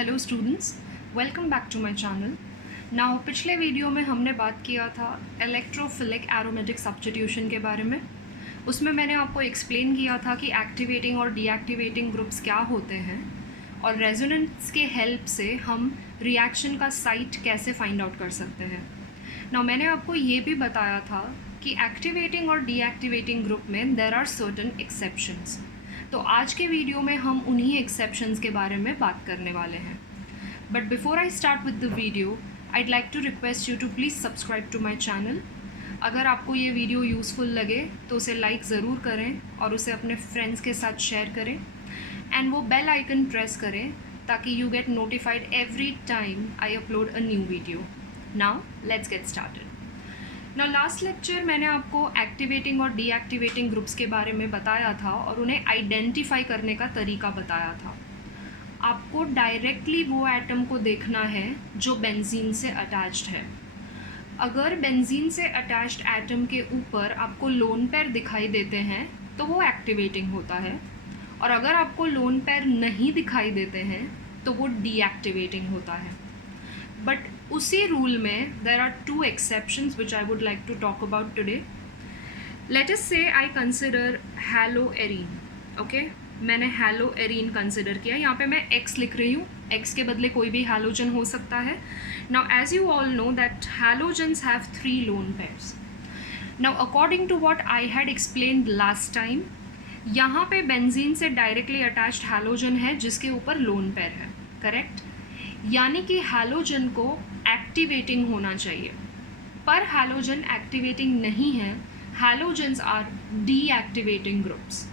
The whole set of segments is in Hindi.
Hello students, welcome back to my channel. Now पिछले वीडियो में हमने बात किया था इलेक्ट्रोफिलिक एरोमेटिक सब्स्टिट्यूशन के बारे में। उसमें मैंने आपको एक्सप्लेन किया था कि एक्टिवेटिंग और डीएक्टिवेटिंग ग्रुप्स क्या होते हैं और रेजोनेंस के हेल्प से हम रिएक्शन का साइट कैसे फाइंड आउट कर सकते हैं। नाउ मैंने आपको ये भी बताया था कि एक्टिवेटिंग और डीएक्टिवेटिंग ग्रुप में देयर आर सर्टेन एक्सेप्शंस। तो आज के वीडियो में हम उन्हीं एक्सेप्शंस के बारे में बात करने वाले हैं। But before I start with the video, I'd like to request you to please subscribe to my channel. अगर आपको ये वीडियो यूज़फुल लगे तो उसे लाइक ज़रूर करें और उसे अपने फ्रेंड्स के साथ शेयर करें एंड वो बेल आइकन प्रेस करें ताकि you get notified every time I upload a new video. Now let's get started. Now last lecture मैंने आपको एक्टिवेटिंग और डीएक्टिवेटिंग ग्रुप्स के बारे में बताया था और उन्हें आइडेंटिफाई करने का तरीका बताया था। आपको डायरेक्टली वो एटम को देखना है जो बेंजीन से अटैच्ड है। अगर बेंजीन से अटैच्ड एटम के ऊपर आपको लोन पेयर दिखाई देते हैं तो वो एक्टिवेटिंग होता है, और अगर आपको लोन पेयर नहीं दिखाई देते हैं तो वो डीएक्टिवेटिंग होता है। बट उसी रूल में there are two exceptions which I would like to talk about today. Let us say I consider हैलोएरीन। Okay, मैंने हैलोएरीन कंसिडर किया। यहाँ पे मैं X लिख रही हूँ, X के बदले कोई भी हैलोजन हो सकता है। Now as you all know that halogens have 3 lone pairs. Now according to what I had explained last time, यहाँ पे बेंजीन से डायरेक्टली अटैच्ड हैलोजन है जिसके ऊपर लोन पेयर है, करेक्ट। यानी कि हैलोजन को एक्टिवेटिंग होना चाहिए, पर हैलोजन एक्टिवेटिंग नहीं है। Halogens are deactivating groups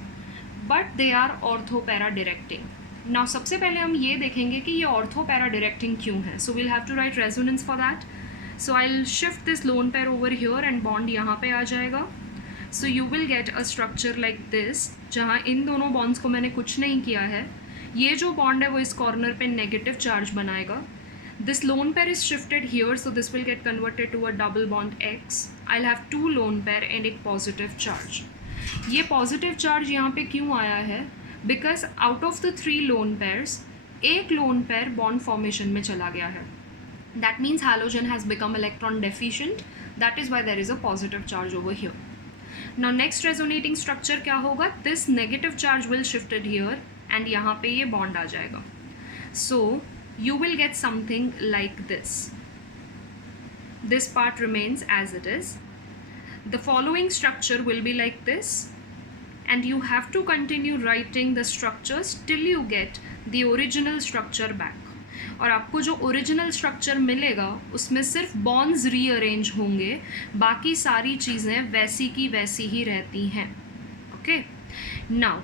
but they are ortho para directing. Now सबसे पहले हम ये देखेंगे कि ये ऑर्थो पैरा डायरेक्टिंग क्यों है। So we'll have to write resonance for that. So I will shift this lone pair over here and bond यहाँ पे आ जाएगा। So you will get a structure like this, जहाँ इन दोनों बॉन्ड्स को मैंने कुछ नहीं किया है। ये जो बॉन्ड है वो इस कॉर्नर पे नेगेटिव चार्ज बनाएगा। This lone pair is shifted here, so this will get converted to a double bond X. I have 2 lone pair and एक पॉजिटिव चार्ज। ये पॉजिटिव चार्ज यहाँ पे क्यों आया है? Because out of the 3 lone pairs एक लोन पेयर बॉन्ड फॉर्मेशन में चला गया है। That means halogen has become electron deficient, that is why there is a positive charge over here. Now next resonating structure क्या होगा? This negative charge will shifted here and यहाँ पे ये बॉन्ड आ जाएगा। सो you will get something like this. This part remains as it is. The following structure will be like this, and you have to continue writing the structures till you get the original structure back. और आपको जो ओरिजिनल स्ट्रक्चर मिलेगा उसमें सिर्फ बॉन्ड्स रीअरेंज होंगे, बाकी सारी चीज़ें वैसी की वैसी ही रहती हैं। Okay, now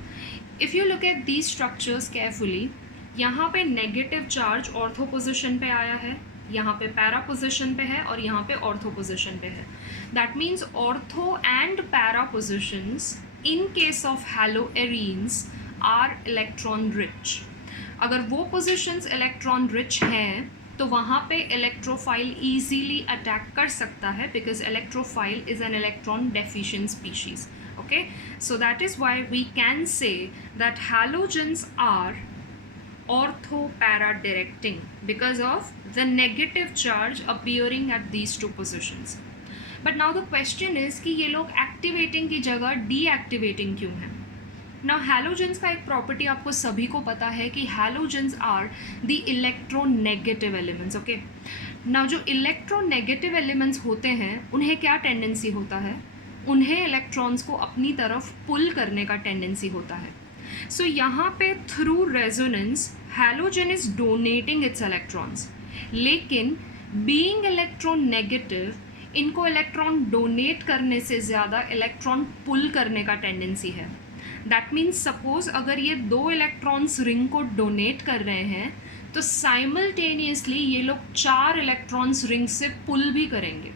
if you look at these structures carefully, यहाँ पे नेगेटिव चार्ज ऑर्थो पोजिशन पे आया है, यहाँ पे पैरा पोजिशन पे है और यहाँ पे ऑर्थो पोजिशन पे है। That means ortho and para positions in case of haloarenes are electron rich. अगर वो पोजिशंस इलेक्ट्रॉन रिच हैं तो वहाँ पे इलेक्ट्रोफाइल ईजीली अटैक कर सकता है, because electrophile is an electron deficient species. Okay, so that is why we can say that halogens are ortho para directing because of the negative charge appearing at these 2 positions. But now the question is कि ये लोग activating की जगह deactivating क्यों हैं? Now halogens का एक property आपको सभी को पता है कि halogens are the electronegative elements. Okay? Now जो electronegative elements होते हैं उन्हें क्या tendency होता है? उन्हें electrons को अपनी तरफ pull करने का tendency होता है। सो यहाँ पे through resonance halogen is donating it's electrons, लेकिन बीइंग इलेक्ट्रॉन नेगेटिव इनको इलेक्ट्रॉन डोनेट करने से ज़्यादा इलेक्ट्रॉन पुल करने का टेंडेंसी है। दैट मीन्स सपोज अगर ये 2 इलेक्ट्रॉन्स रिंग को डोनेट कर रहे हैं तो साइमल्टेनियसली ये लोग 4 इलेक्ट्रॉन्स रिंग से पुल भी करेंगे।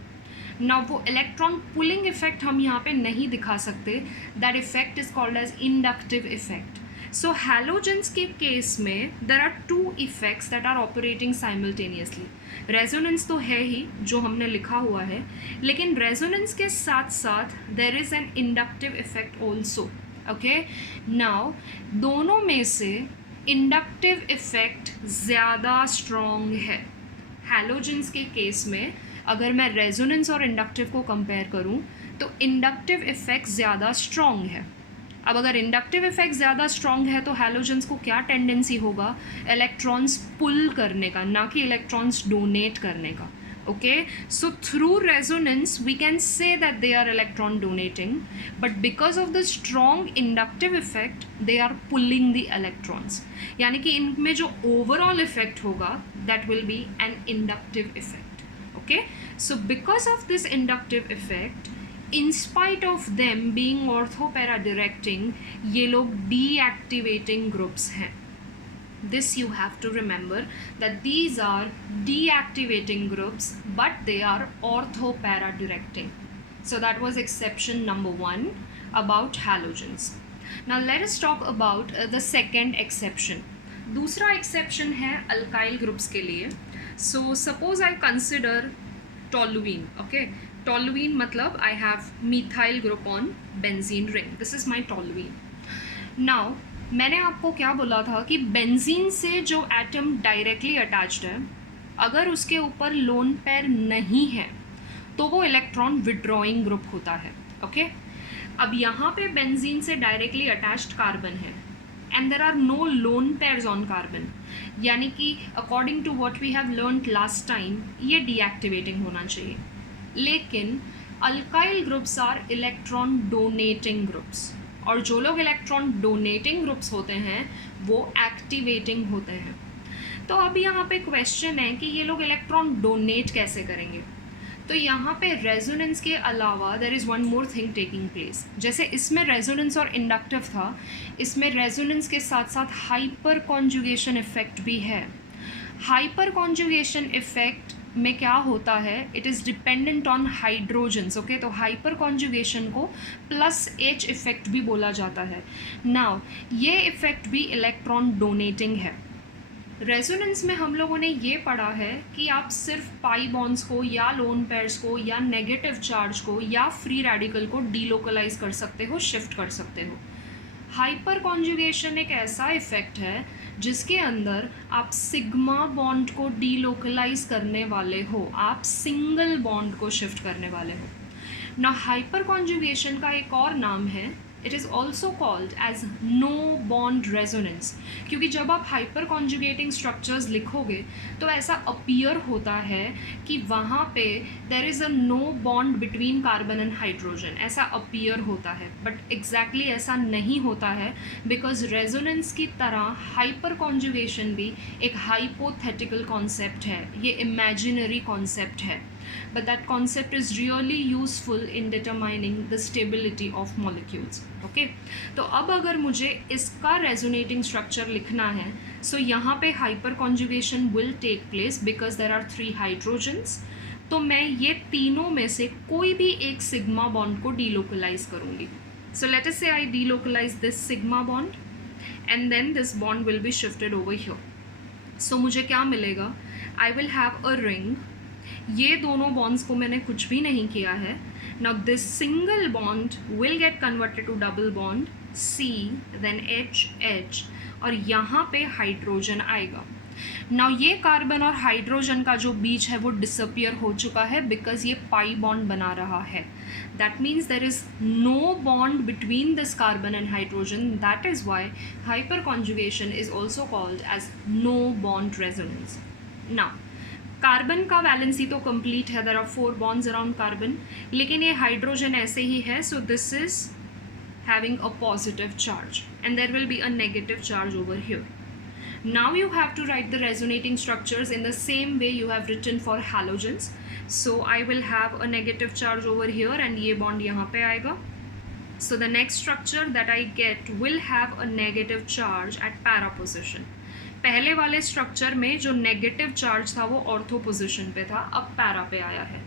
ना वो इलेक्ट्रॉन पुलिंग इफेक्ट हम यहाँ पे नहीं दिखा सकते, that effect is called as inductive effect. So halogens के केस में there are 2 effects that are operating simultaneously. Resonance तो है ही जो हमने लिखा हुआ है, लेकिन रेजोनेंस के साथ साथ there is an inductive effect also. Okay, now दोनों में से इंडक्टिव इफ़ेक्ट ज़्यादा स्ट्रॉन्ग है। हैलोजेंस के केस में अगर मैं रेजोनेंस और इंडक्टिव को कंपेयर करूं तो इंडक्टिव इफ़ेक्ट ज़्यादा स्ट्रॉन्ग है। अब अगर इंडक्टिव इफ़ेक्ट ज़्यादा स्ट्रॉन्ग है तो हैलोजेंस को क्या टेंडेंसी होगा, इलेक्ट्रॉन्स पुल करने का, ना कि इलेक्ट्रॉन्स डोनेट करने का। Okay, so through resonance we can say that they are electron donating, but because of the strong inductive effect they are pulling the electrons. यानी कि इनमें जो overall effect होगा that will be an inductive effect. Okay, so because of this inductive effect, in spite of them being ortho para directing, ये लोग deactivating groups हैं. This you have to remember that these are deactivating groups but they are ortho para directing. So that was exception number 1 about halogens. Now let us talk about the second exception. दूसरा exception है alkyl groups के लिए. So suppose I consider toluene. Okay, toluene मतलब I have methyl group on benzene ring. This is my toluene. Now मैंने आपको क्या बोला था कि बेंजीन से जो एटम डायरेक्टली अटैच्ड है, अगर उसके ऊपर लोन पेयर नहीं है तो वो इलेक्ट्रॉन विड्रॉइंग ग्रुप होता है. ओके, अब यहाँ पे बेंजीन से डायरेक्टली अटैच्ड कार्बन है and there are no lone pairs on carbon, यानी कि according to what we have learned last time ये डीएक्टिवेटिंग होना चाहिए. लेकिन alkyl groups are electron donating groups, और जो लोग इलेक्ट्रॉन डोनेटिंग ग्रुप्स होते हैं वो एक्टिवेटिंग होते हैं. तो अब यहाँ पे क्वेश्चन है कि ये लोग इलेक्ट्रॉन डोनेट कैसे करेंगे. तो यहाँ पे रेजोनेंस के अलावा there is one more thing taking place. जैसे इसमें रेजोनेंस और इंडक्टिव था, इसमें रेजोनेंस के साथ साथ हाइपर कॉन्जुगेशन इफेक्ट भी है. हाइपर कॉन्जुगेशन इफेक्ट में क्या होता है, it is dependent on hydrogens. Okay, तो हाइपर कॉन्जुगेशन को प्लस एच इफेक्ट भी बोला जाता है. नाउ ये इफेक्ट भी इलेक्ट्रॉन डोनेटिंग है. रेजोनेंस में हम लोगों ने ये पढ़ा है कि आप सिर्फ पाई बॉन्ड्स को या लोन पेयर्स को या नेगेटिव चार्ज को या फ्री रेडिकल को डीलोकलाइज कर सकते हो, शिफ्ट कर सकते हो. हाइपर कॉन्जुगेशन एक ऐसा इफेक्ट है जिसके अंदर आप सिग्मा बॉन्ड को डीलोकलाइज करने वाले हो, आप सिंगल बॉन्ड को शिफ्ट करने वाले हो ना. हाइपर कॉन्जुगेशन का एक और नाम है, it is also called as no bond resonance, क्योंकि जब आप हाइपर कॉन्जुगेटिंग स्ट्रक्चर्स लिखोगे तो ऐसा अपीयर होता है कि वहाँ पे there is a no bond between carbon and hydrogen, ऐसा अपीयर होता है. बट एग्जैक्टली ऐसा नहीं होता है, बिकॉज रेजोनेंस की तरह हाइपर कॉन्जुगेशन भी एक हाइपोथेटिकल कॉन्सेप्ट है, ये इमेजिनरी कॉन्सेप्ट है. But that concept is really useful in determining the stability of molecules. Okay, तो अब अगर मुझे इसका resonating structure लिखना है, so यहाँ पे hyper conjugation will take place because there are 3 hydrogens. तो मैं ये तीनों में से कोई भी एक sigma bond को delocalize करूँगी. So let us say I delocalize this sigma bond and then this bond will be shifted over here. So मुझे क्या मिलेगा, I will have a ring. ये दोनों बॉन्ड्स को मैंने कुछ भी नहीं किया है. Now this single bond will get converted to double bond C, then H, और यहाँ पे हाइड्रोजन आएगा. नाउ ये कार्बन और हाइड्रोजन का जो बीच है वो डिसअपियर हो चुका है बिकॉज ये पाई बॉन्ड बना रहा है. That means there is no bond between this carbon and hydrogen. That is why hyperconjugation is also called as no bond resonance. Now carbon का वैलेंसी तो कंप्लीट है, there are 4 bonds around carbon, लेकिन ये हाइड्रोजन ऐसे ही है. So this is having a positive charge and there will be a negative charge over here. Now you have to write the resonating structures in the same way you have written for halogens. So I will have a negative charge over here and ये बॉन्ड यहाँ पे आएगा. So the next structure that I get will have a negative charge at para position. पहले वाले स्ट्रक्चर में जो नेगेटिव चार्ज था वो ऑर्थो पोजिशन पे था, अब पैरा पे आया है.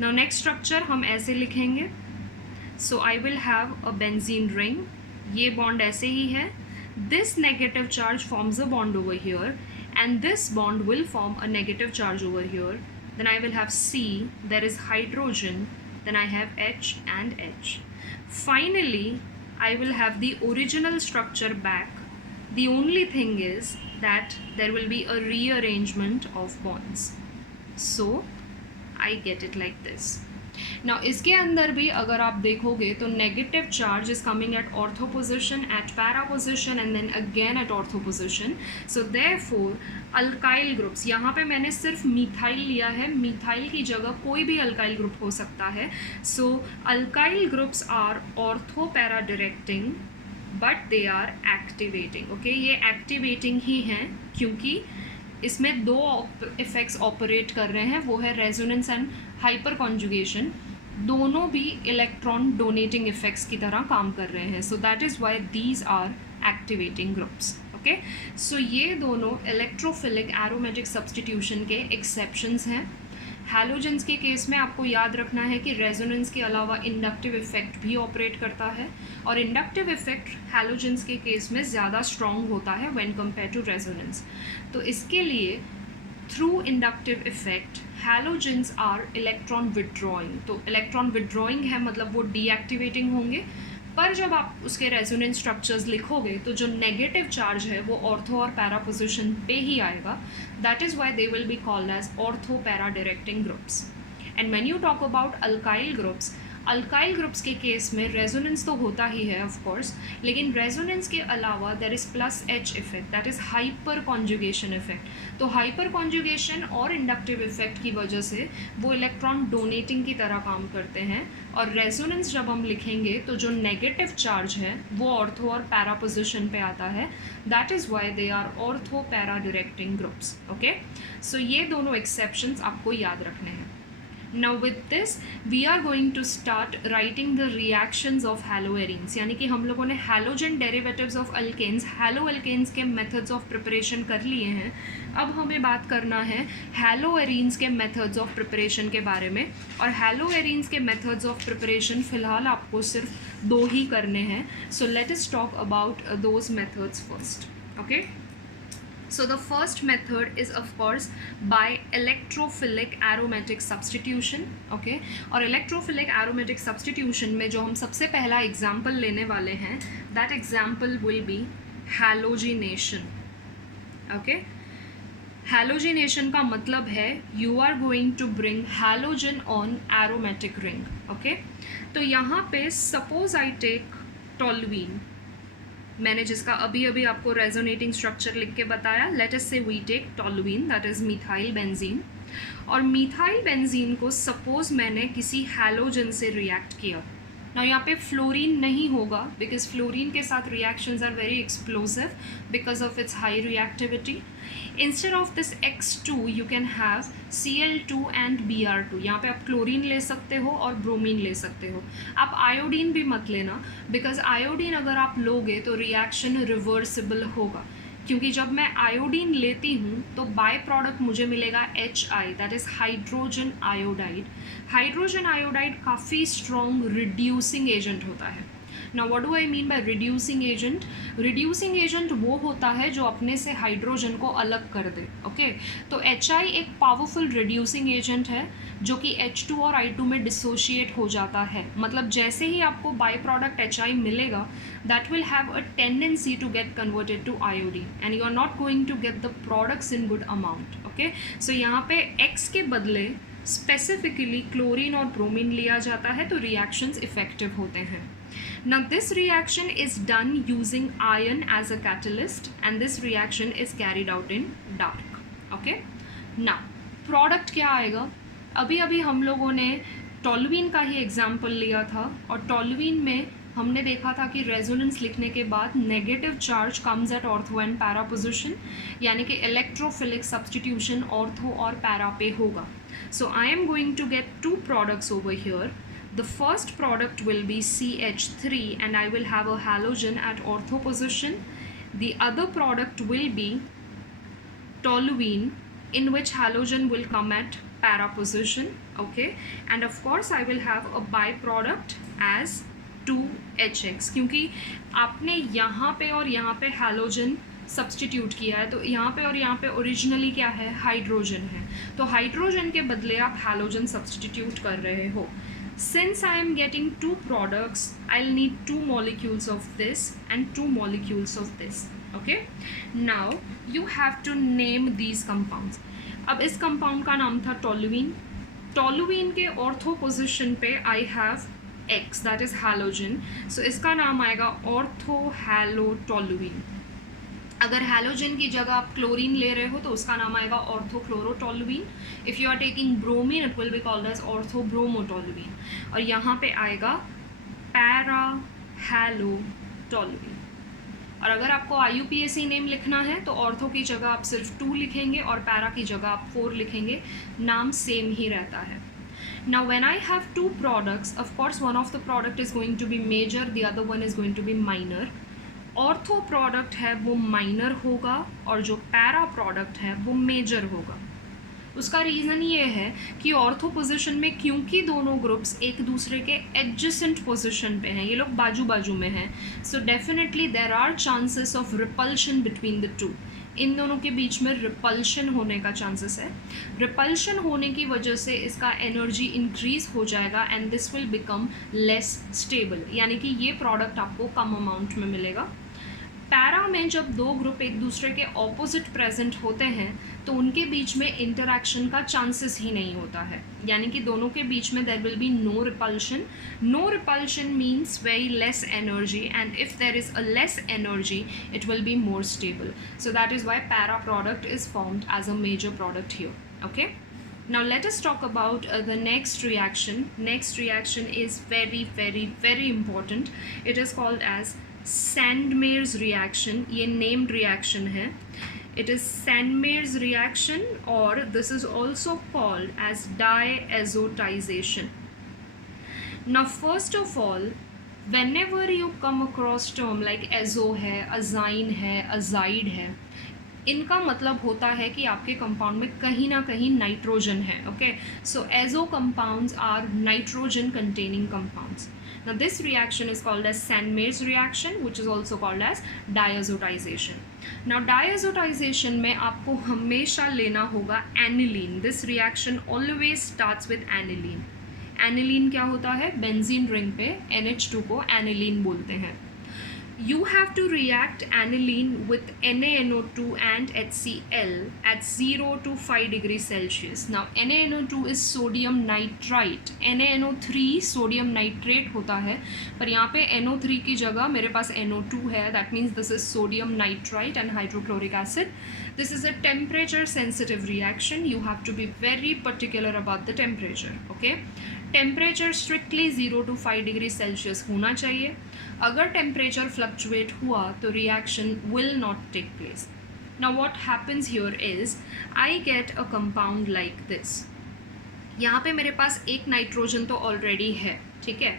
नाउ नेक्स्ट स्ट्रक्चर हम ऐसे लिखेंगे. So I will have a benzene ring, ये बॉन्ड ऐसे ही है. This negative charge forms a bond over here and this bond will form a negative charge over here. Then I will have C, there is hydrogen, then I have H and H. Finally I will have the original structure back The only thing is that there will be a rearrangement of bonds. So I get it like this. Now इसके अंदर भी अगर आप देखोगे तो negative charge is coming at ortho position, at para position and then again at ortho position. So therefore alkyl groups, यहाँ पे मैंने सिर्फ मिथाइल लिया है, मिथाइल की जगह कोई भी अल्काइल ग्रुप हो सकता है. So alkyl groups are ortho para directing but they are activating. Okay, ये एक्टिवेटिंग ही हैं क्योंकि इसमें दो इफेक्ट्स ऑपरेट कर रहे हैं, वो है रेजोनेंस एंड हाइपर कॉन्जुगेशन. दोनों भी इलेक्ट्रॉन डोनेटिंग इफेक्ट्स की तरह काम कर रहे हैं. So that is why these are activating groups. Okay, so ये दोनों इलेक्ट्रोफिलिक एरोमेटिक सब्सटीट्यूशन के एक्सेप्शंस हैं. हैलोजेंस के केस में आपको याद रखना है कि रेजोनेंस के अलावा इंडक्टिव इफेक्ट भी ऑपरेट करता है, और इंडक्टिव इफेक्ट हैलोजेंस के केस में ज़्यादा स्ट्रॉन्ग होता है व्हेन कंपेयर टू रेजोनेंस. तो इसके लिए through inductive effect halogens are electron withdrawing. तो इलेक्ट्रॉन विड्रॉइंग है मतलब वो डीएक्टिवेटिंग होंगे, पर जब आप उसके रेजोनेंस स्ट्रक्चर्स लिखोगे तो जो नेगेटिव चार्ज है वो ऑर्थो और पैरा पोजिशन पे ही आएगा. That is why they will be called as ortho para directing groups. And when you talk about alkyl groups, alkyl groups के केस में रेजोनेंस तो होता ही है ऑफ कोर्स, लेकिन रेजोनेंस के अलावा there is plus H effect, that is hyperconjugation effect. तो हाइपर कॉन्जुगेशन और इंडक्टिव इफेक्ट की वजह से वो इलेक्ट्रॉन डोनेटिंग की तरह काम करते हैं. और रेजोनेंस जब हम लिखेंगे तो जो नेगेटिव चार्ज है वो ऑर्थो और पैरा पोजिशन पे आता है. That is why they are ortho para directing groups. Okay, so ये दोनों एक्सेप्शंस आपको याद रखने हैं. Now with this we are going to start writing the reactions of haloarenes. यानी कि हम लोगों ने halogen derivatives of alkanes, haloalkanes के methods of preparation कर लिए हैं. अब हमें बात करना है haloarenes के methods of preparation के बारे में. और haloarenes के methods of preparation फ़िलहाल आपको सिर्फ 2 ही करने हैं. So let us talk about those methods first. Okay. So the first method is of course by electrophilic aromatic substitution. Okay, और electrophilic aromatic substitution में जो हम सबसे पहला example लेने वाले हैं, that example will be halogenation. Okay, halogenation का मतलब है you are going to bring halogen on aromatic ring. Okay, तो यहाँ पे suppose I take toluene, मैंने जिसका अभी अभी आपको रेजोनेटिंग स्ट्रक्चर लिख के बताया. Let us say we take toluene, that is methyl benzene. और मिथाइल बेंजीन को सपोज मैंने किसी हैलोजन से रिएक्ट किया. ना यहाँ पे फ्लोरीन नहीं होगा बिकॉज फ्लोरीन के साथ reactions are very explosive because of its high reactivity. Instead of this X2 you can have Cl2 and Br2. यहाँ पे आप क्लोरीन ले सकते हो और ब्रोमीन ले सकते हो. आप आयोडीन भी मत लेना बिकॉज आयोडीन अगर आप लोगे तो रिएक्शन रिवर्सिबल होगा, क्योंकि जब मैं आयोडीन लेती हूँ तो बाय प्रोडक्ट मुझे मिलेगा HI, that is hydrogen iodide. Hydrogen iodide काफ़ी स्ट्रॉन्ग रिड्यूसिंग एजेंट होता है. Now what do I mean by reducing agent? Reducing agent वो होता है जो अपने से हाइड्रोजन को अलग कर दे. ओके, तो HI एक पावरफुल रिड्यूसिंग एजेंट है जो कि H2 और I2 में डिसोशिएट हो जाता है. मतलब जैसे ही आपको बाय प्रोडक्ट HI मिलेगा, that will have a tendency to get converted to iodine and you are not going to get the products in good amount. Okay, so यहाँ पे X के बदले स्पेसिफिकली क्लोरीन और ब्रोमीन लिया जाता है तो रिएक्शंस इफेक्टिव होते हैं. Now this reaction is done using iron as a catalyst and this reaction is carried out in dark. Okay, now product क्या आएगा? अभी अभी हम लोगों ने टोलुइन का ही एग्जाम्पल लिया था और टोलुइन में हमने देखा था कि रेजोनेंस लिखने के बाद negative charge comes at ortho and para position, यानी कि इलेक्ट्रोफिलिक सब्सटीट्यूशन ऑर्थो और पैरा पे होगा. So I am going to get 2 products over here. The first product will be CH3 and I will have a halogen at ortho position. The other product will be toluene in which halogen will come at para position. Okay, and of course I will have a byproduct as 2HX, क्योंकि आपने यहाँ पे और यहाँ पे हैलोजन सब्सटीट्यूट किया है तो यहाँ पे और यहाँ पे ओरिजिनली क्या है? हाइड्रोजन है. तो हाइड्रोजन के बदले आप हैलोजन सब्सटीट्यूट कर रहे हो. Since I am getting 2 products, I'll need 2 molecules of this and 2 molecules of this. Okay, now you have to name these compounds. अब इस कंपाउंड का नाम था टोलुइन. टोलुइन के ऑर्थो पोजिशन पे I have X, that is halogen. So इसका नाम आएगा ऑर्थोहैलोटोलुइन. अगर हैलोजन की जगह आप क्लोरीन ले रहे हो तो उसका नाम आएगा orthochlorotoluene. If you are taking bromine it will be called as orthobromotoluene. और यहाँ पे आएगा पैराहैलोटोलुइन. और अगर आपको IUPAC नेम लिखना है तो ऑर्थो की जगह आप सिर्फ 2 लिखेंगे और पैरा की जगह आप 4 लिखेंगे. नाम सेम ही रहता है. Now when I have two products, of course one of the product is going to be major, the other one is going to be minor. Ortho product है वो माइनर होगा और जो पैरा प्रोडक्ट है वो मेजर होगा. उसका रीज़न ये है कि ऑर्थो पोजीशन में क्योंकि दोनों ग्रुप्स एक दूसरे के एडजेसेंट पोजीशन पे हैं, ये लोग बाजू बाजू में हैं, so definitely there are chances of repulsion between the two. इन दोनों के बीच में रिपल्शन होने का चांसेस है. रिपल्शन होने की वजह से इसका एनर्जी इंक्रीज हो जाएगा and this will become less stable, यानी कि ये प्रोडक्ट आपको कम अमाउंट में मिलेगा. पैरा में जब दो ग्रुप एक दूसरे के ऑपोजिट प्रेजेंट होते हैं तो उनके बीच में इंटरैक्शन का चांसेस ही नहीं होता है, यानी कि दोनों के बीच में there will be no repulsion. No repulsion means very less energy and if there is a less energy it will be more stable. So that is why para product is formed as a major product here. Okay, now let us talk about the next reaction. Next reaction is very important. It is called as Sandmeyer's reaction. ये named reaction है. It is Sandmeyer's reaction or this is also called as diazotization. Now first of all, whenever you come across term like azo है, azine है, azide है, इनका मतलब होता है कि आपके कंपाउंड में कहीं ना कहीं नाइट्रोजन है. Okay, so azo compounds are nitrogen containing compounds. Now this reaction is called as Sandmeyer's reaction, which is also called as diazotization. Now diazotization में आपको हमेशा लेना होगा aniline. This reaction always starts with aniline. Aniline क्या होता है? बेंजीन रिंग पे NH2 को aniline बोलते हैं. You have to react aniline with NaNO2 and HCl at 0 to 5 degrees Celsius. Now NaNO2 is sodium nitrite. NaNO3 sodium nitrate होता है, पर यहाँ पे NO3 की जगह मेरे पास NO2 है. That means this is sodium nitrite and hydrochloric acid. This is a temperature sensitive reaction. You have to be very particular about the temperature. Okay, temperature strictly 0 to 5 degree Celsius होना चाहिए. अगर टेम्परेचर फ्लक्चुएट हुआ तो reaction will not take place. Now what happens here is I get a compound like this. यहाँ पे मेरे पास एक नाइट्रोजन तो ऑलरेडी है, ठीक है.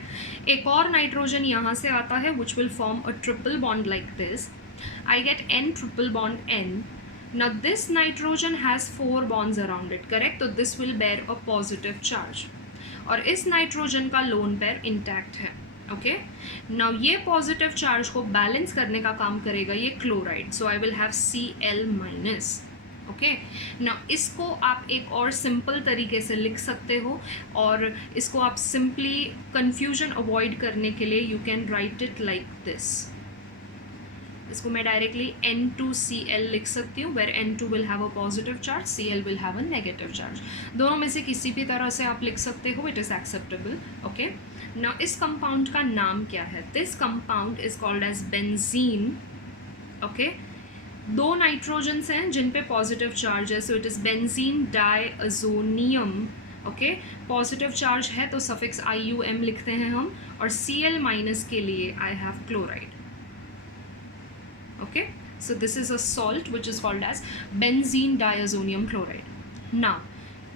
एक और नाइट्रोजन यहाँ से आता है which will form a triple bond like this. I get N triple bond N. Now this nitrogen has 4 bonds around it, correct? तो this will bear a positive charge. और इस नाइट्रोजन का लोन पेयर इंटैक्ट है. ओके, नाउ ये पॉजिटिव चार्ज को बैलेंस करने का काम करेगा ये chloride. So I will have Cl-. Okay, now इसको आप एक और सिंपल तरीके से लिख सकते हो और इसको आप सिंपली कन्फ्यूजन अवॉइड करने के लिए you can write it like this. इसको मैं डायरेक्टली N2Cl लिख सकती हूँ, where N2 will have a positive charge, Cl will have a negative charge. दोनों में से किसी भी तरह से आप लिख सकते हो, it is acceptable. Okay, now इस कंपाउंड का नाम क्या है? This compound is called as benzene. Okay, 2 nitrogens हैं जिन पे पॉजिटिव चार्ज है, so it is benzene diazonium. Okay, positive charge है तो सफिक्स IUM लिखते हैं हम, और Cl- के लिए I have chloride. Okay, so this is a salt which is called as benzene diazonium chloride. Now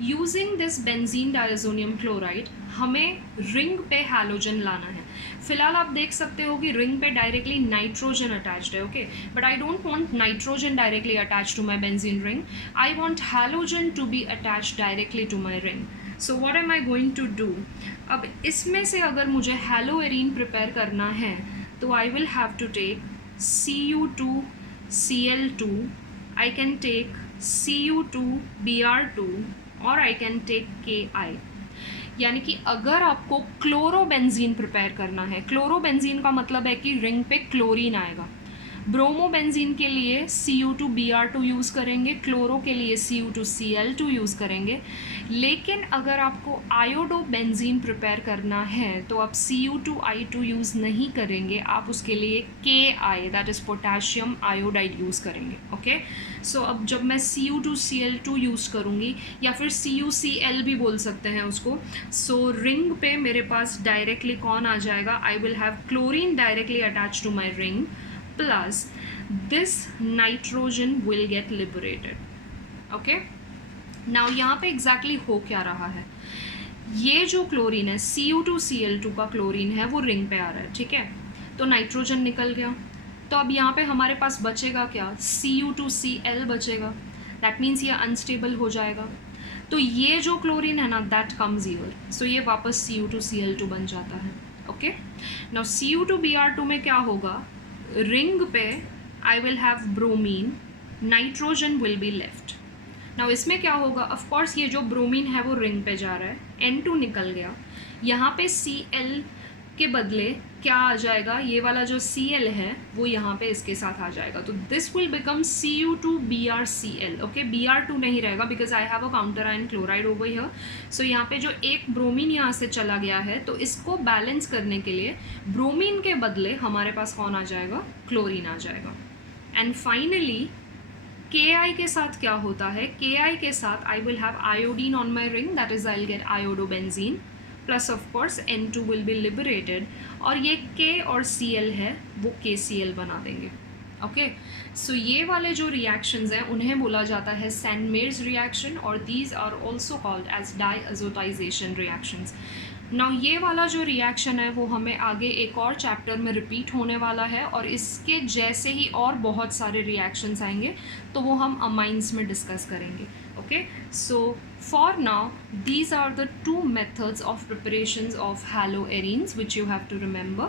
using this benzene diazonium chloride हमें रिंग पे हैलोजन लाना है. फिलहाल आप देख सकते हो कि रिंग पे डायरेक्टली नाइट्रोजन अटैच्ड है. Okay, but I don't want nitrogen directly attach to my benzene ring. I want halogen to be attach directly to my ring. So what am I going to do? अब इसमें से अगर मुझे हैलोएरीन प्रिपेयर करना है तो I will have to take Cu2Cl2, I can take Cu2Br2 और I can take Ki. यानी कि अगर आपको क्लोरोबेंजीन प्रिपेयर करना है, क्लोरोबेंजीन का मतलब है कि रिंग पे क्लोरीन आएगा. ब्रोमोबेंजीन के लिए Cu2Br2 यूज़ करेंगे, क्लोरो के लिए Cu2Cl2 यूज़ करेंगे। लेकिन अगर आपको आयोडोबेंजीन प्रिपेयर करना है तो आप Cu2I2 यूज़ नहीं करेंगे, आप उसके लिए Ki, that is potassium iodide use करेंगे। ओके, सो अब जब मैं Cu2Cl2 यूज़ करूँगी या फिर CuCl भी बोल सकते हैं उसको, सो रिंग पे मेरे पास डायरेक्टली कौन आ जाएगा, I will have chlorine directly attach to my ring, plus this nitrogen will get liberated. Okay, now यहाँ पे exactly हो क्या रहा है, ये जो क्लोरीन है Cu2Cl2 का क्लोरीन है वो रिंग पे आ रहा है, ठीक है, तो नाइट्रोजन निकल गया, तो अब यहाँ पे हमारे पास बचेगा क्या, Cu2Cl बचेगा, दैट मीन्स ये अनस्टेबल हो जाएगा, तो ये जो क्लोरीन है ना दैट कम्स हियर, सो ये वापस Cu2Cl2 बन जाता है। ओके, नाउ Cu2Br2 में क्या होगा, रिंग पे आई will have bromine, nitrogen will be left. Now इसमें क्या होगा, ऑफ कोर्स ये जो ब्रोमीन है वो रिंग पे जा रहा है, N2 निकल गया, यहाँ पे Cl के बदले क्या आ जाएगा, ये वाला जो Cl है वो यहाँ पे इसके साथ आ जाएगा, तो this will become Cu2BrCl। Okay, Br2 नहीं रहेगा because I have a counter ion chloride over here, so यहाँ पे जो एक ब्रोमीन यहाँ से चला गया है, तो इसको बैलेंस करने के लिए ब्रोमीन के बदले हमारे पास कौन आ जाएगा, क्लोरीन आ जाएगा। एंड फाइनली Ki के साथ क्या होता है, Ki के साथ आई will have iodine on my ring, that is I will get iodobenzene, plus of course N2 will be liberated, और ये K और Cl है वो KCl बना देंगे। ओके, सो ये वाले जो रिएक्शंस हैं उन्हें बोला जाता है सैंड-मेयर्स रिएक्शन, और these are also called as diazotization reactions. Now ये वाला जो रिएक्शन है वो हमें आगे एक और चैप्टर में रिपीट होने वाला है, और इसके जैसे ही और बहुत सारे रिएक्शंस आएंगे तो वो हम अमाइंस में डिस्कस करेंगे। Okay, so for now these are the two methods of preparations of haloarenes which you have to remember.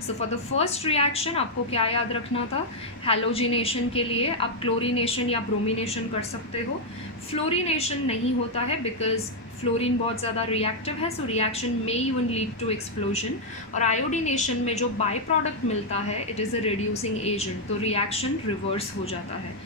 So for the first reaction आपको क्या याद रखना था, हैलोजिनेशन के लिए आप क्लोरीनेशन या ब्रोमिनेशन कर सकते हो, फ्लोरिनेशन नहीं होता है बिकॉज फ्लोरीन बहुत ज़्यादा रिएक्टिव है, सो रिएक्शन में इवन लीड टू एक्सप्लोजन, और आयोडीनेशन में जो बाई प्रोडक्ट मिलता है it is a reducing agent, तो रिएक्शन रिवर्स हो जाता है।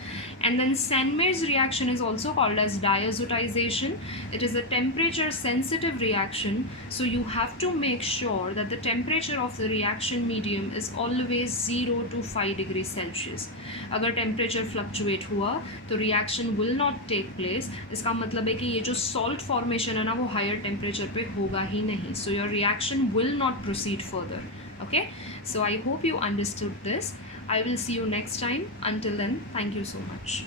And then Sandmer's reaction is also called as diazotization. It is a temperature sensitive reaction, so you have to make sure that the temperature of the reaction medium is always 0 to 5 degrees Celsius. अगर temperature fluctuate हुआ तो reaction will not take place, इसका मतलब है कि ये जो salt formation है ना वो higher temperature पे होगा ही नहीं, so your reaction will not proceed further. Okay, so I hope you understood this. I will see you next time. Until then, thank you so much.